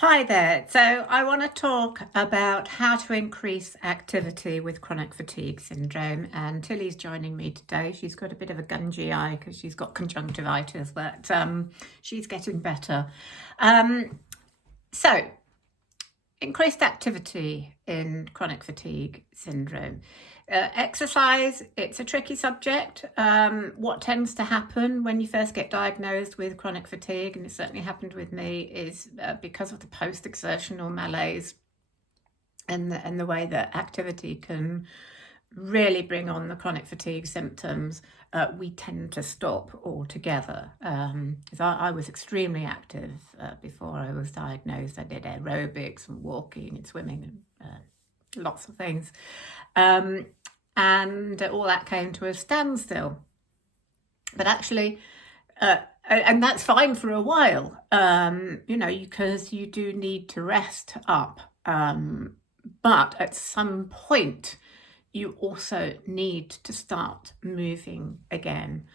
Hi there. So I want to talk about how to increase activity with chronic fatigue syndrome. And Tilly's joining me today. She's got a bit of a gungy eye because she's got conjunctivitis, but she's getting better. So increased activity in chronic fatigue syndrome. Exercise, it's a tricky subject. What tends to happen when you first get diagnosed with chronic fatigue, and it certainly happened with me, is because of the post-exertional malaise and the way that activity can really bring on the chronic fatigue symptoms, we tend to stop altogether. Because I was extremely active before I was diagnosed. I did aerobics and walking and swimming and lots of things. And all that came to a standstill. But actually, and that's fine for a while, because you do need to rest up. But at some point, you also need to start moving again.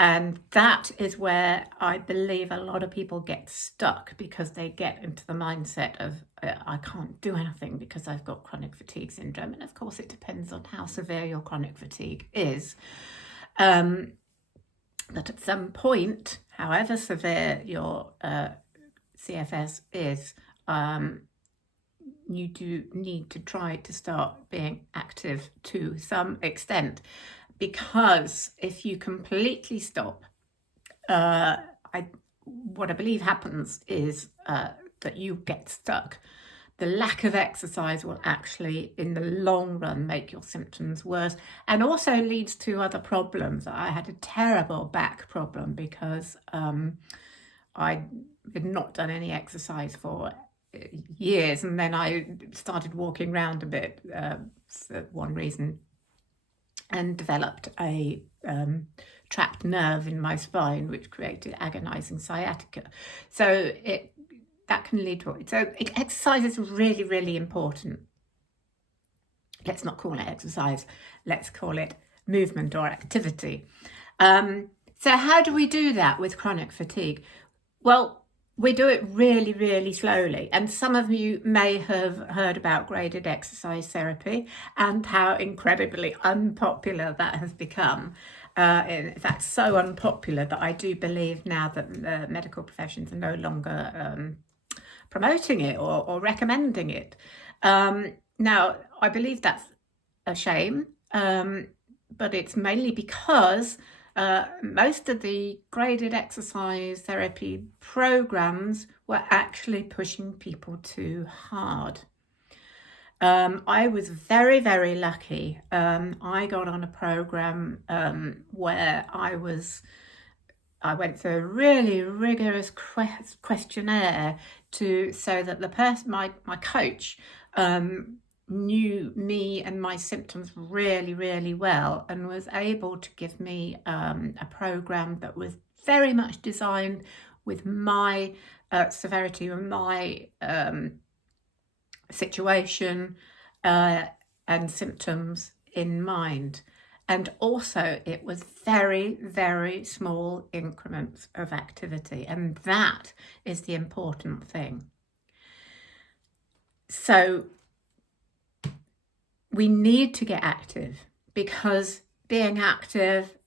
And that is where I believe a lot of people get stuck, because they get into the mindset of, I can't do anything because I've got chronic fatigue syndrome. And of course, it depends on how severe your chronic fatigue is. But at some point, however severe your CFS is, you do need to try to start being active to some extent. Because if you completely stop, what I believe happens is that you get stuck. The lack of exercise will actually, in the long run, make your symptoms worse, and also leads to other problems. I had a terrible back problem because I had not done any exercise for years, and then I started walking around a bit for one reason, and developed a trapped nerve in my spine, which created agonizing sciatica. So that can lead to it. So exercise is really, really important. Let's not call it exercise. Let's call it movement or activity. So how do we do that with chronic fatigue? Well, we do it really, really slowly. And some of you may have heard about graded exercise therapy and how incredibly unpopular that has become. In fact, so unpopular that I do believe now that the medical professions are no longer promoting it or recommending it. Now, I believe that's a shame, but it's mainly because most of the graded exercise therapy programs were actually pushing people too hard. I was very, very lucky. I got on a program where I went through a really rigorous questionnaire so that the person, my coach, knew me and my symptoms really, really well, and was able to give me a program that was very much designed with my severity and my situation and symptoms in mind. And also, it was very, very small increments of activity, and that is the important thing. So we need to get active, because being active,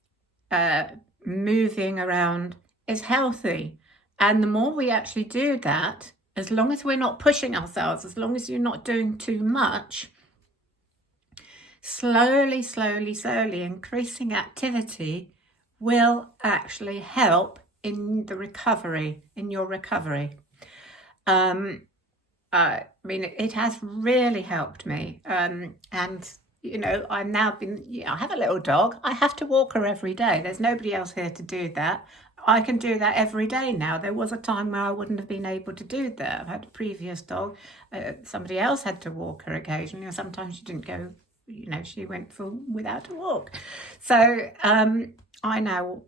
moving around, is healthy. And the more we actually do that, as long as we're not pushing ourselves, as long as you're not doing too much, slowly, slowly, slowly increasing activity will actually help in the recovery, in your recovery. I mean, it has really helped me. And, I've now I have a little dog. I have to walk her every day. There's nobody else here to do that. I can do that every day now. There was a time where I wouldn't have been able to do that. I've had a previous dog. Somebody else had to walk her occasionally, or sometimes she didn't go, she went without a walk. So I now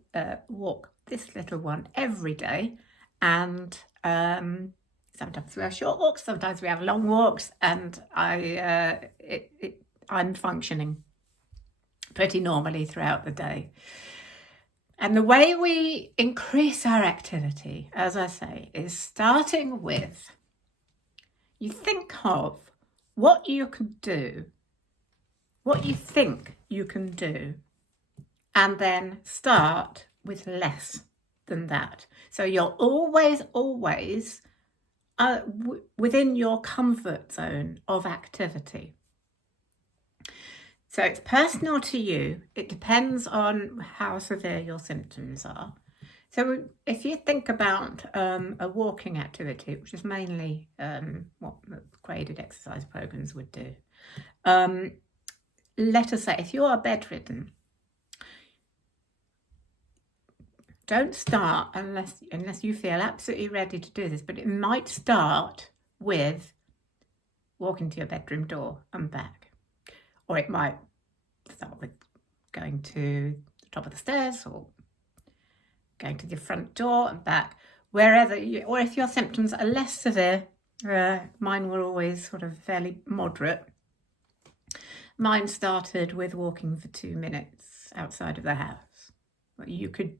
walk this little one every day, and sometimes we have short walks, sometimes we have long walks, and I'm functioning pretty normally throughout the day. And the way we increase our activity, as I say, is starting with you think of what you could do, what you think you can do, and then start with less than that. So you're always within your comfort zone of activity. So it's personal to you. It depends on how severe your symptoms are. So if you think about a walking activity, which is mainly what the graded exercise programs would do, let us say if you are bedridden, don't start unless you feel absolutely ready to do this, but it might start with walking to your bedroom door and back. Or it might start with going to the top of the stairs or going to the front door and back, wherever you, or if your symptoms are less severe, mine were always sort of fairly moderate. Mine started with walking for 2 minutes outside of the house. You could,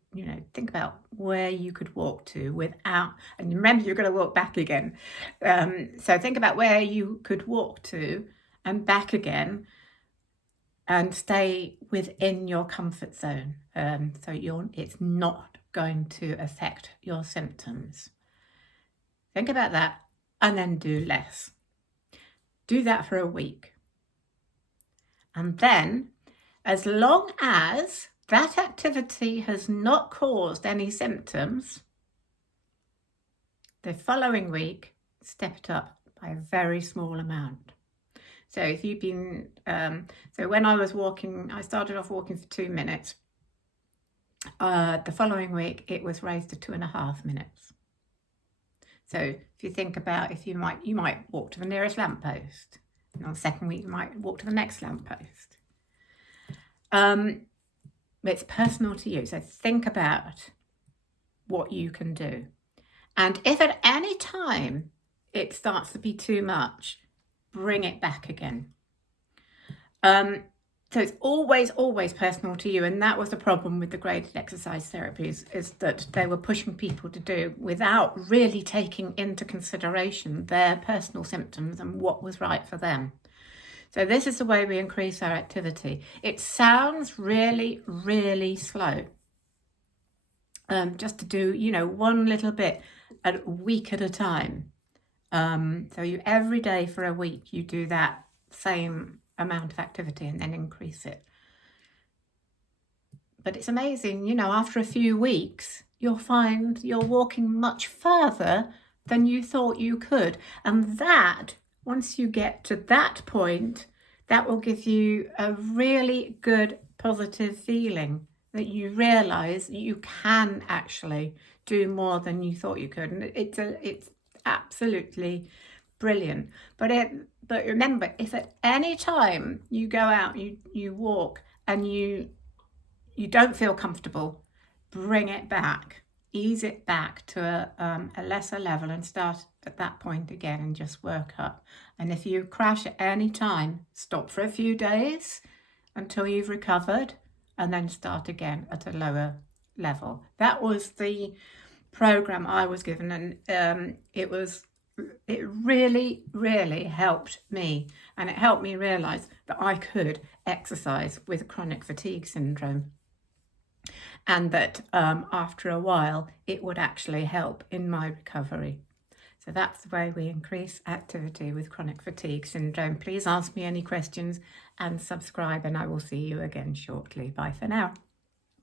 think about where you could walk to without, and remember you're going to walk back again. So think about where you could walk to and back again and stay within your comfort zone. It's not going to affect your symptoms. Think about that and then do less. Do that for a week. And then, as long as that activity has not caused any symptoms, the following week, step it up by a very small amount. So if you've been, so when I was walking, I started off walking for 2 minutes. The following week, it was raised to 2.5 minutes. So if you think about, you might walk to the nearest lamppost. And on the second week, you might walk to the next lamppost. It's personal to you. So think about what you can do. And if at any time it starts to be too much, bring it back again. So it's always personal to you. And that was the problem with the graded exercise therapies, is that they were pushing people to do without really taking into consideration their personal symptoms and what was right for them. So this is the way we increase our activity. It sounds really, really slow. Just to do, one little bit a week at a time. So you every day for a week, you do that same amount of activity and then increase it. But it's amazing, after a few weeks, you'll find you're walking much further than you thought you could. And that, once you get to that point, that will give you a really good positive feeling that you realise you can actually do more than you thought you could. And it's absolutely brilliant. But remember, if at any time you go out, you walk and you don't feel comfortable, bring it back. Ease it back to a lesser level and start at that point again and just work up. And if you crash at any time, stop for a few days until you've recovered and then start again at a lower level. That was the program I was given, and it really, really helped me. And it helped me realize that I could exercise with chronic fatigue syndrome. And that after a while, it would actually help in my recovery. So that's the way we increase activity with chronic fatigue syndrome. Please ask me any questions and subscribe, and I will see you again shortly. Bye for now.